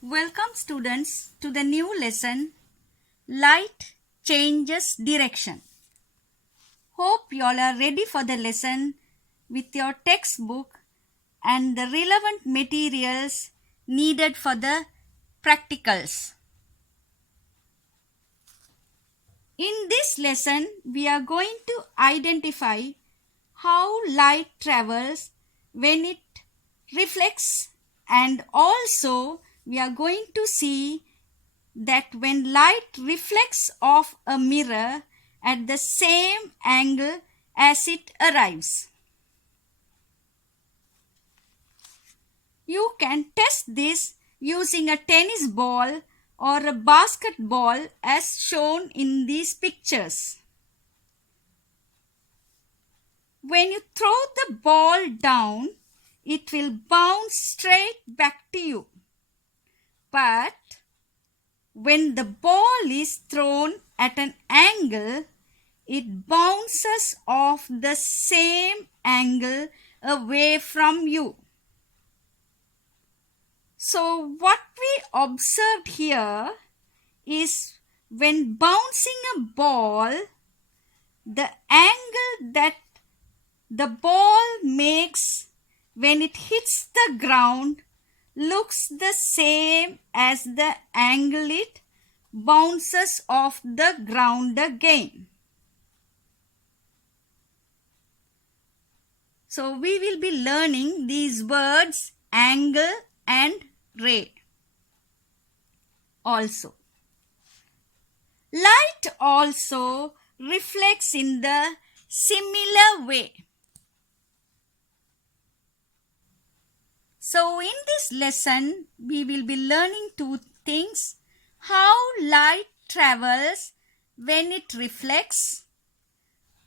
Welcome students to the new lesson, Light Changes Direction. Hope you all are ready for the lesson with your textbook and the relevant materials needed for the practicals. In this lesson, we are going to identify how light travels when it reflects, and also we are going to see that when light reflects off a mirror at the same angle as it arrives. You can test this using a tennis ball or a basketball as shown in these pictures. When you throw the ball down, it will bounce straight back to you. But when the ball is thrown at an angle, it bounces off the same angle away from you. So what we observed here is when bouncing a ball, the angle that the ball makes when it hits the ground looks the same as the angle it bounces off the ground again. So we will be learning these words angle and ray also. Light also reflects in the similar way. So in this lesson, we will be learning two things: how light travels when it reflects,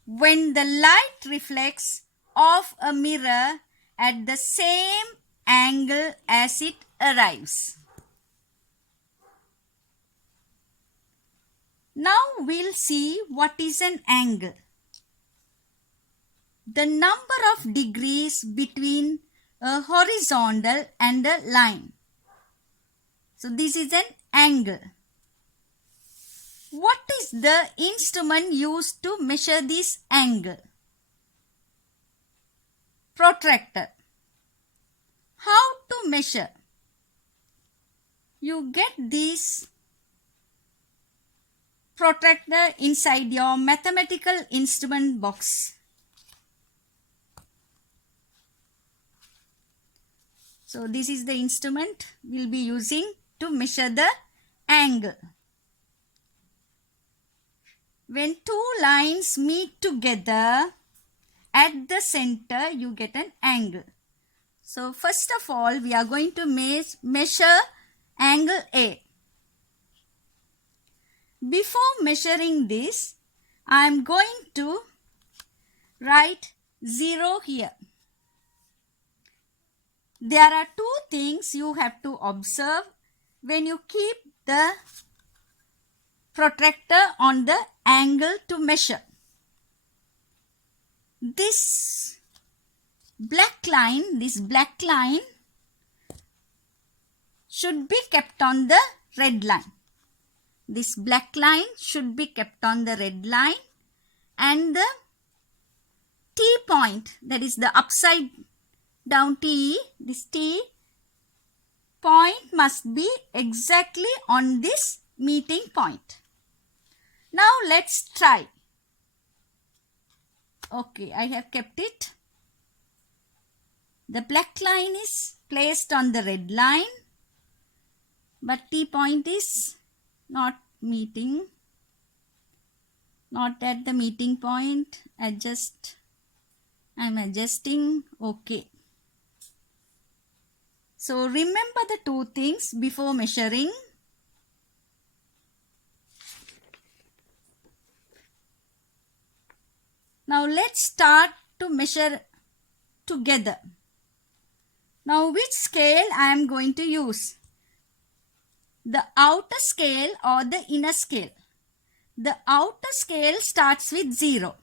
when the light reflects off a mirror at the same angle as it arrives. Now we'll see what is an angle. The number of degrees between a horizontal and a line. So this is an angle. What is the instrument used to measure this angle? Protractor. How to measure? You get this protractor inside your mathematical instrument box. So this is the instrument we'll be using to measure the angle. When two lines meet together at the center, you get an angle. So first of all, we are going to measure angle A. Before measuring this, I am going to write 0 here. There are two things you have to observe when you keep the protractor on the angle to measure. This black line should be kept on the red line. This black line should be kept on the red line, and the T point, that is the upside down T, this T point must be exactly on this meeting point. Now let's try. Okay, I have kept it. The black line is placed on the red line, but T point is not meeting, not at the meeting point. I'm adjusting. Okay. So remember the two things before measuring. Now let's start to measure together. Now which scale I am going to use? The outer scale or the inner scale? The outer scale starts with 0.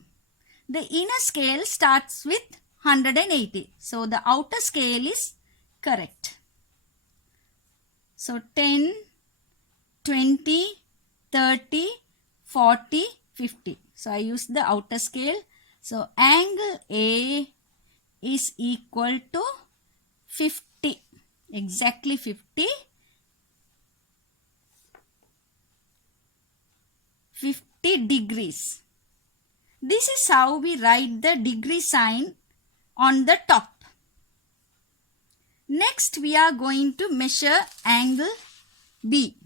The inner scale starts with 180. So the outer scale is correct. So 10, 20, 30, 40, 50. So I use the outer scale. So angle A is equal to 50. Exactly 50. 50 degrees. This is how we write the degree sign on the top. Next, we are going to measure angle B.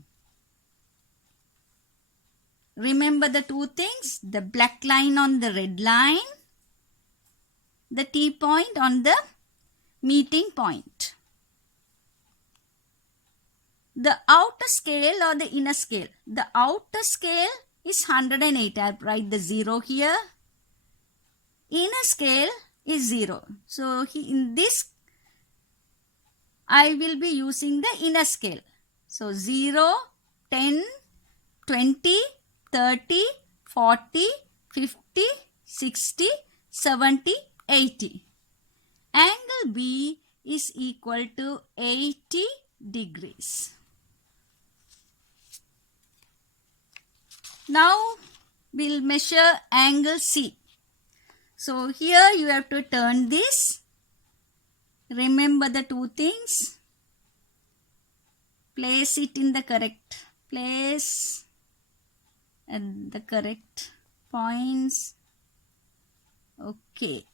Remember the two things, the black line on the red line, the T point on the meeting point. The outer scale or the inner scale. The outer scale is 108. I'll write the 0 here. Inner scale is 0. So in this, I will be using the inner scale. So 0, 10, 20, 30, 40, 50, 60, 70, 80. Angle B is equal to 80 degrees. Now we'll measure angle C. So here you have to turn this. Remember the two things. Place it in the correct place at the correct points. Okay.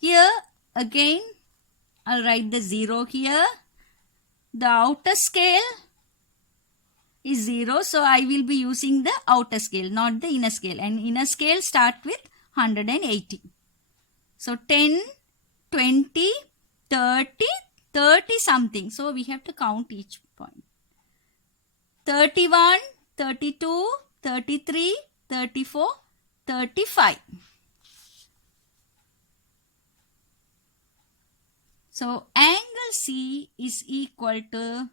Here again I'll write the 0 here. The outer scale is 0, so I will be using the outer scale, not the inner scale. And inner scale start with 180. So 10, 20, 30, 30 something. So we have to count each point. 31, 32, 33, 34, 35. So angle C is equal to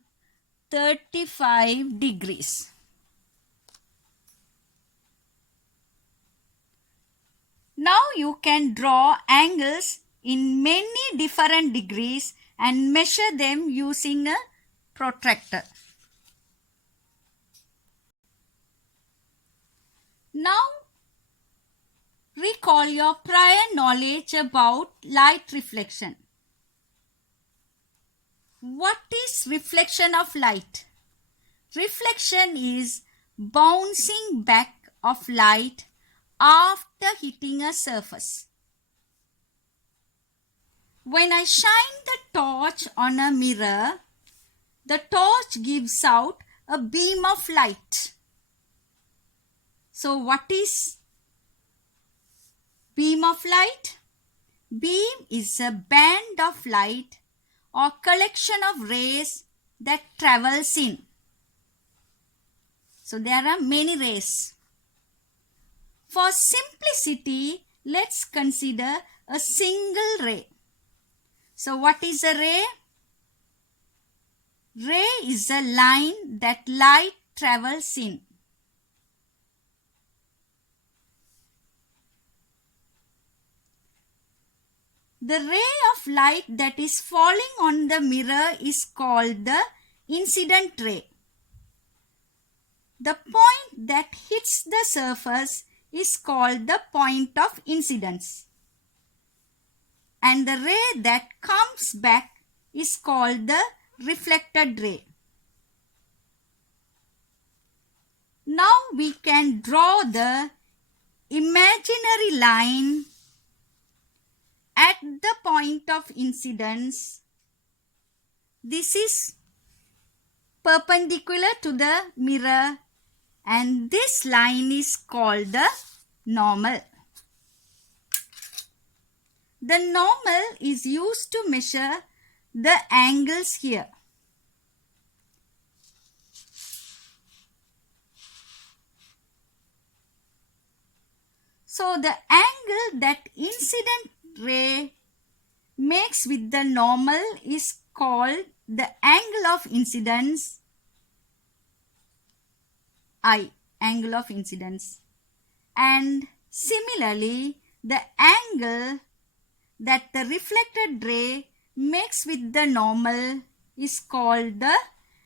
35 degrees. Now you can draw angles in many different degrees and measure them using a protractor. Now recall your prior knowledge about light reflection. What is reflection of light? Reflection is bouncing back of light after hitting a surface. When I shine the torch on a mirror, the torch gives out a beam of light. So what is beam of light? Beam is a band of light or collection of rays that travels in. So there are many rays. For simplicity, let's consider a single ray. So what is a ray? Ray is a line that light travels in. The ray of light that is falling on the mirror is called the incident ray. The point that hits the surface is called the point of incidence. And the ray that comes back is called the reflected ray. Now we can draw the imaginary line at the point of incidence. This is perpendicular to the mirror, and this line is called the normal. The normal is used to measure the angles here. So the angle that incident ray makes with the normal is called the angle of incidence, I, angle of incidence. And similarly, the angle that the reflected ray makes with the normal is called the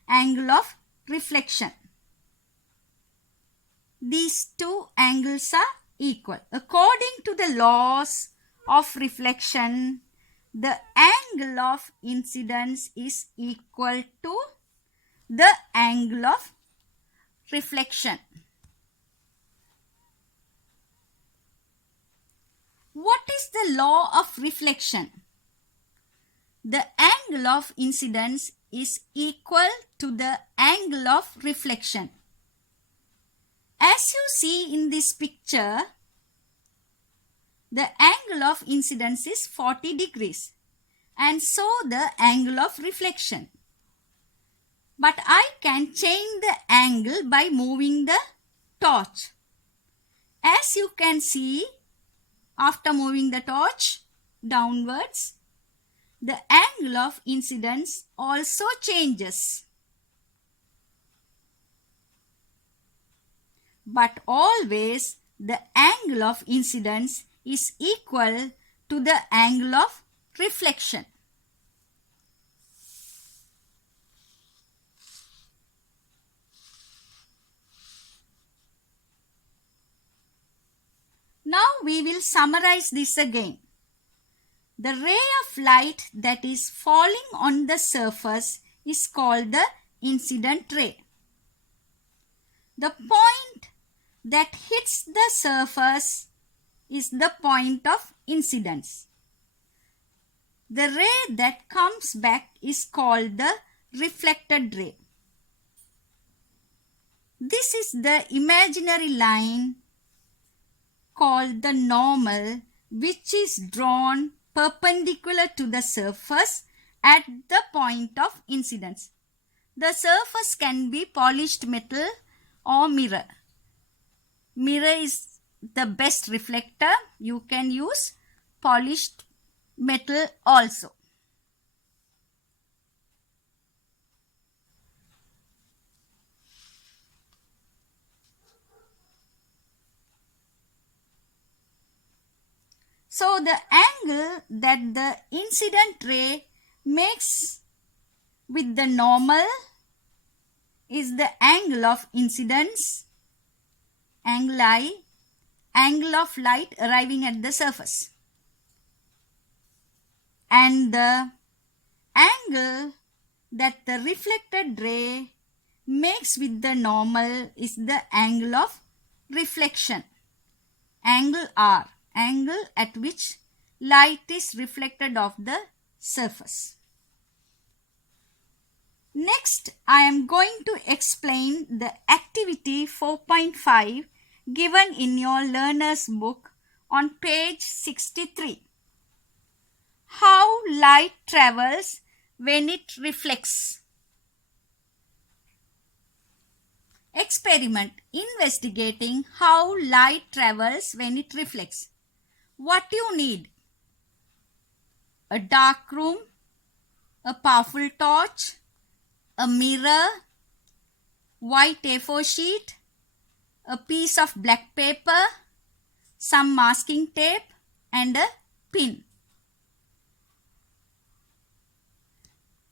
angle of reflection. These two angles are equal. According to the laws of reflection, the angle of incidence is equal to the angle of reflection. What is the law of reflection? The angle of incidence is equal to the angle of reflection. As you see in this picture, the angle of incidence is 40 degrees and so the angle of reflection. But I can change the angle by moving the torch. As you can see, after moving the torch downwards, the angle of incidence also changes. But always the angle of incidence is equal to the angle of reflection. Now we will summarize this again. The ray of light that is falling on the surface is called the incident ray. The point that hits the surface is the point of incidence. The ray that comes back is called the reflected ray. This is the imaginary line called the normal, which is drawn perpendicular to the surface at the point of incidence. The surface can be polished metal or mirror. Mirror is the best reflector. You can use polished metal also. So the angle that the incident ray makes with the normal is the angle of incidence, angle I, angle of light arriving at the surface. And the angle that the reflected ray makes with the normal is the angle of reflection, angle R, angle at which light is reflected off the surface. Next, I am going to explain the activity 4.5 given in your learner's book on page 63. How light travels when it reflects. Experiment investigating how light travels when it reflects. What you need? A dark room, a powerful torch, a mirror, white A4 sheet, a piece of black paper, some masking tape and a pin.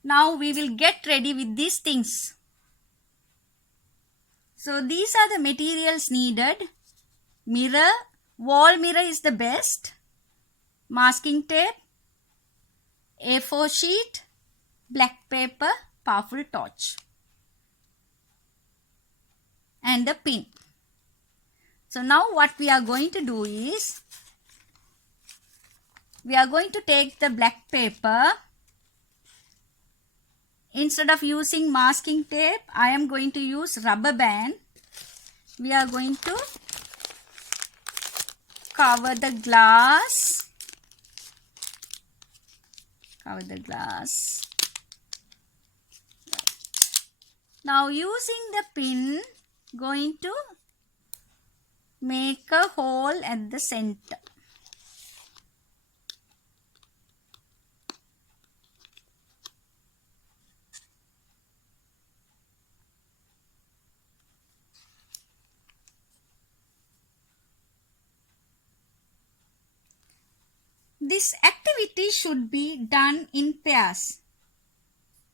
Now we will get ready with these things. So these are the materials needed. Mirror, wall mirror is the best. Masking tape, A4 sheet, black paper, powerful torch and a pin. So now what we are going to do is, we are going to take the black paper. Instead of using masking tape, I am going to use rubber band. We are going to cover the glass. Cover the glass. Now using the pin, going to make a hole at the center. This activity should be done in pairs.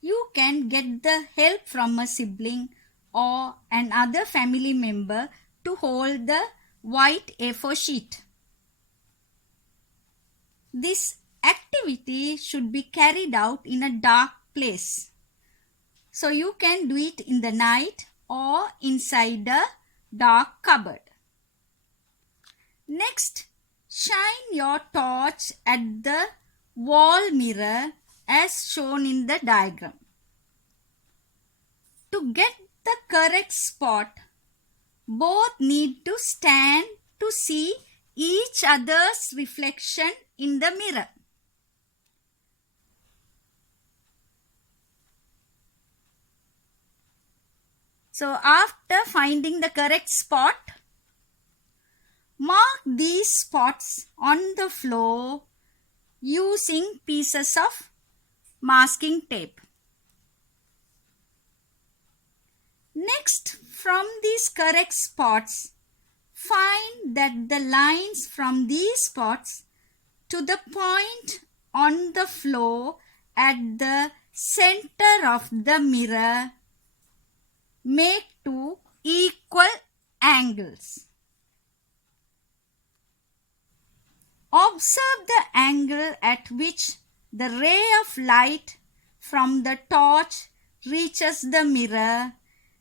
You can get the help from a sibling or another family member to hold the white A4 sheet. This activity should be carried out in a dark place. So you can do it in the night or inside a dark cupboard. Next, shine your torch at the wall mirror as shown in the diagram. To get the correct spot, both need to stand to see each other's reflection in the mirror. So after finding the correct spot, mark these spots on the floor using pieces of masking tape. Next, from these correct spots, find that the lines from these spots to the point on the floor at the center of the mirror make two equal angles. Observe the angle at which the ray of light from the torch reaches the mirror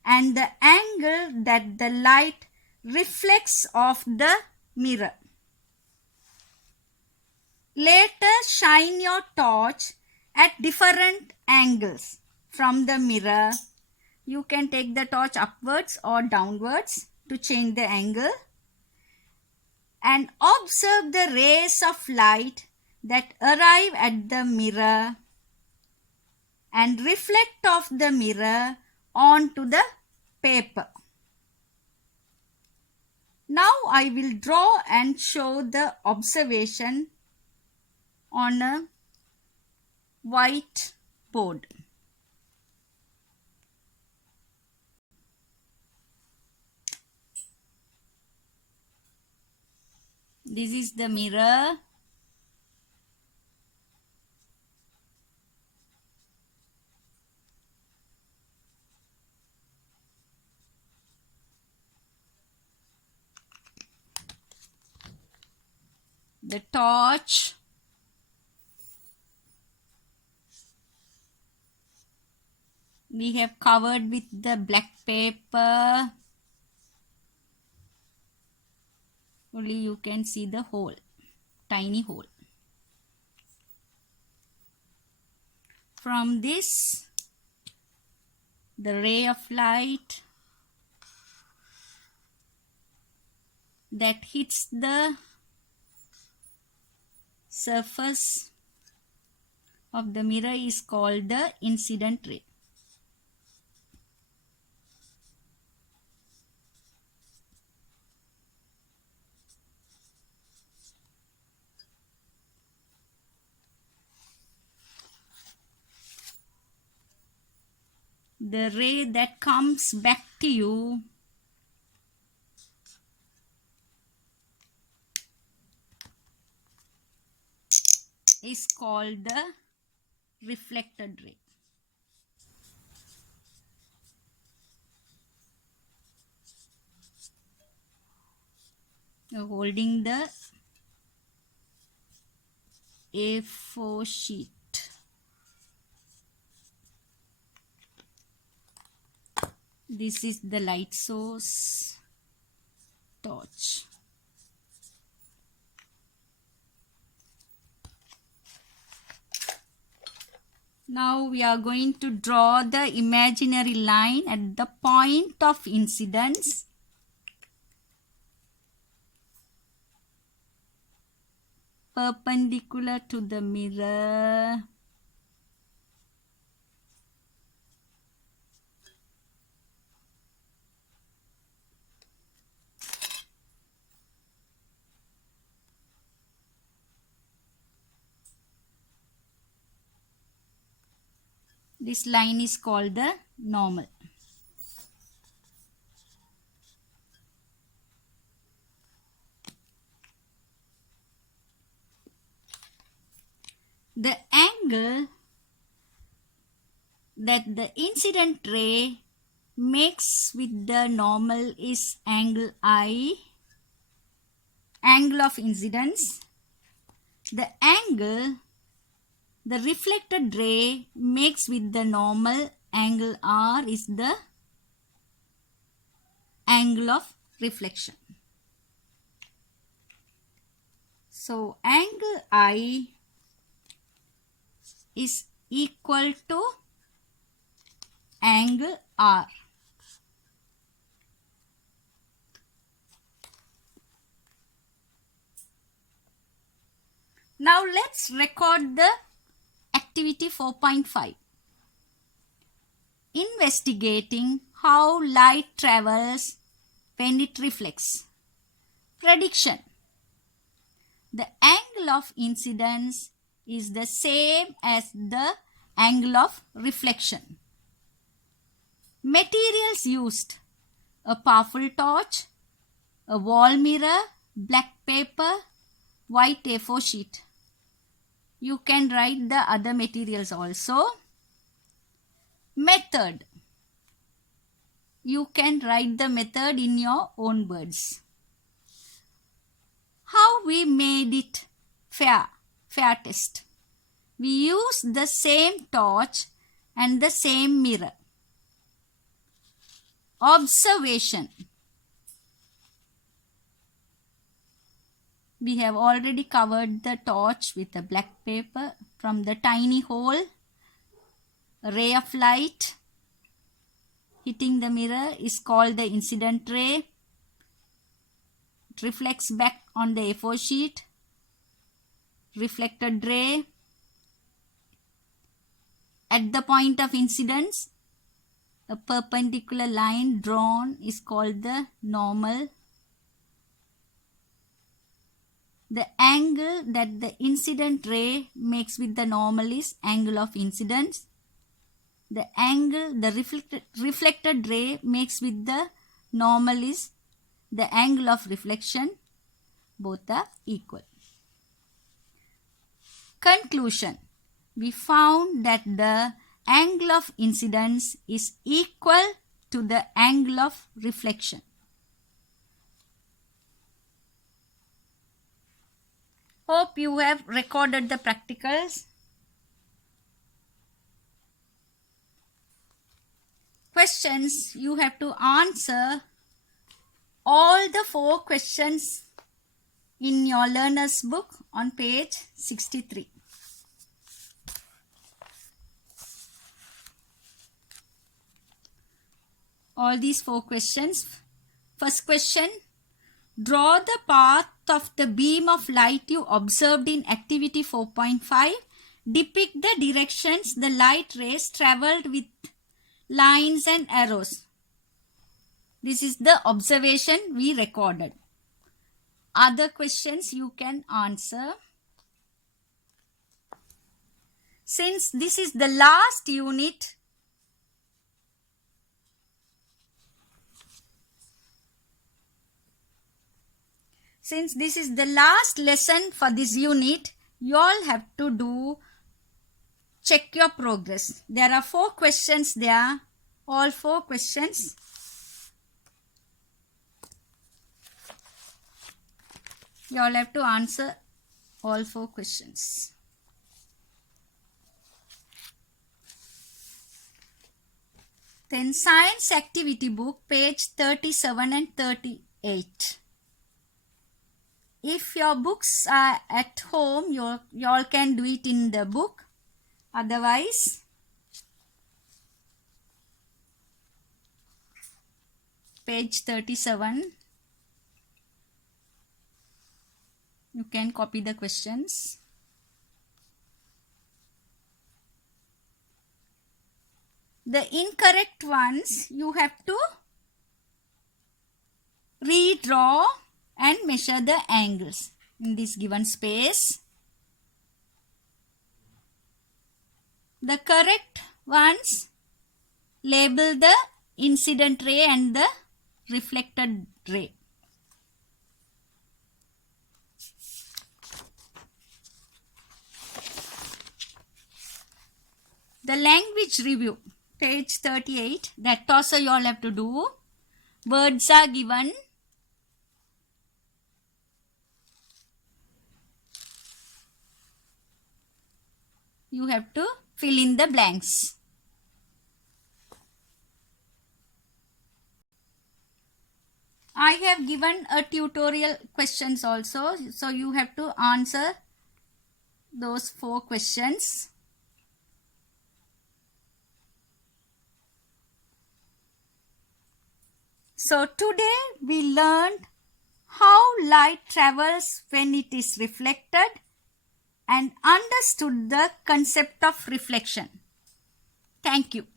and the angle that the light reflects off the mirror. Later, shine your torch at different angles from the mirror. You can take the torch upwards or downwards to change the angle. And observe the rays of light that arrive at the mirror and reflect off the mirror onto the paper. Now I will draw and show the observation on a white board. This is the mirror. The torch. We have covered with the black paper. Only you can see the hole, tiny hole. From this, the ray of light that hits the surface of the mirror is called the incident ray. The ray that comes back to you is called the reflected ray. You're holding the A4 sheet. This is the light source, torch. Now we are going to draw the imaginary line at the point of incidence. Perpendicular to the mirror. This line is called the normal. angle that the incident ray makes with the normal is angle I, angle of incidence. The angle the reflected ray makes with the normal, angle R, is the angle of reflection. So angle I is equal to angle R. Now let's record the activity 4.5. Investigating how light travels when it reflects. Prediction. The angle of incidence is the same as the angle of reflection. Materials used: a powerful torch, a wall mirror, black paper, white A4 sheet. You can write the other materials also. Method. You can write the method in your own words. How we made it fair test. We used the same torch and the same mirror. Observation. We have already covered the torch with a black paper. From the tiny hole, a ray of light hitting the mirror is called the incident ray. It reflects back on the A4 sheet. Reflected ray. At the point of incidence, a perpendicular line drawn is called the normal. The angle that the incident ray makes with the normal is angle of incidence. The angle the reflected ray makes with the normal is the angle of reflection. Both are equal. Conclusion. We found that the angle of incidence is equal to the angle of reflection. Hope you have recorded the practicals. Questions, you have to answer all the 4 questions in your learner's book on page 63. All these 4 questions. First question. Draw the path of the beam of light you observed in activity 4.5. Depict the directions the light rays traveled with lines and arrows. This is the observation we recorded. Other questions you can answer. Since this is the last unit, since this is the last lesson for this unit, you all have to check your progress. There are 4 questions there, all 4 questions. You all have to answer all 4 questions. Then science activity book, page 37 and 38. If your books are at home, you all can do it in the book. Otherwise, page 37, you can copy the questions. The incorrect ones you have to redraw and measure the angles in this given space. The correct ones, label the incident ray and the reflected ray. The language review, page 38, that also you all have to do. Words are given. You have to fill in the blanks. I have given a tutorial questions also, so you have to answer those 4 questions. So today we learned how light travels when it is reflected and understood the concept of reflection. Thank you.